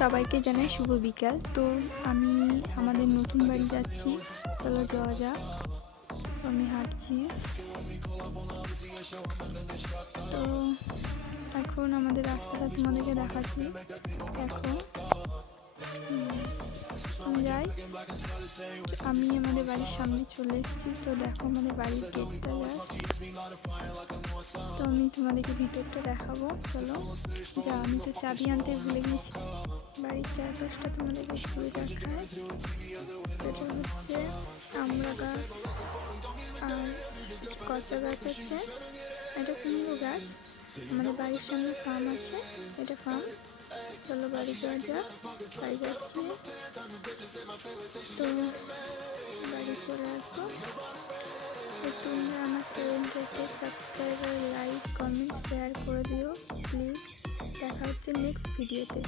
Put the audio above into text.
সবাইকে জানাই শুভ বিকাল। তো আমি আমাদের নতুন বাড়ি যাচ্ছি, চলো যাওয়া যাক। তো আমি হাঁটছি। তো এখন আমাদের রাস্তাটা তোমাদেরকে দেখাচ্ছি। দেখো যাই, আমি আমাদের বাড়ির সামনে চলে এসেছি। তো দেখো আমাদের বাড়ির গেটটা যায়। তো আমি তোমাদেরকে ভিতরটা দেখাবো, চলো যা। আমি তো চাবি আনতে ভুলে গেছি। বাড়ির চারপাশটা তোমাদেরকে ঘুরে দেখায়। এটা হচ্ছে আমড়া গাছ আর কচা গাছ আছে। এটা কুমড়ো গাছ। আমাদের বাড়ির সামনে ফার্ম আছে, এটা ফার্ম। চলো বাড়ি যাওয়া যাক। বাড়ি যাচ্ছি। তো বাড়ি চলে আসবো। তো তোমরা আমার চ্যানেলটাকে সাবস্ক্রাইব আর লাইক কমেন্ট শেয়ার করে দিও প্লিজ। দেখা হচ্ছে নেক্সট ভিডিওতে।